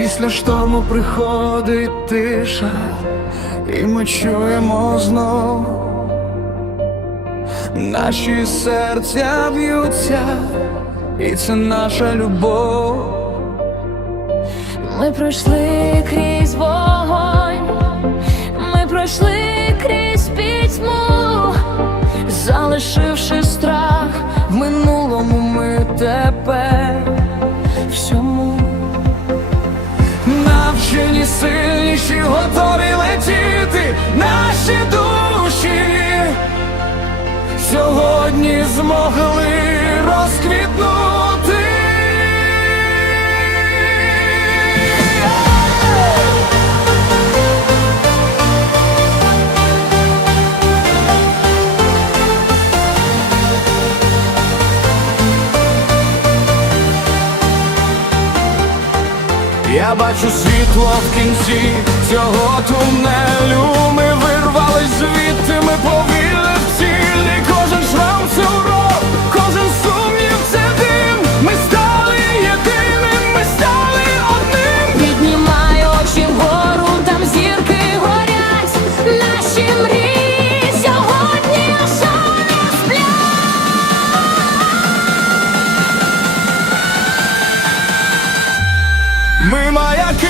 Після шторму приходить тиша, і ми чуємо знов. Наші серця б'ються, і це наша любов. Ми пройшли крізь вогонь, ми пройшли крізь пітьму, залишивши страх в минулому ми тепер Навчені сильніші, готові летіти наші душі сьогодні змогли розквітнути. Я бачу світло в кінці цього тунелю. Ми вирвались звідти, ми повільно Ми маяки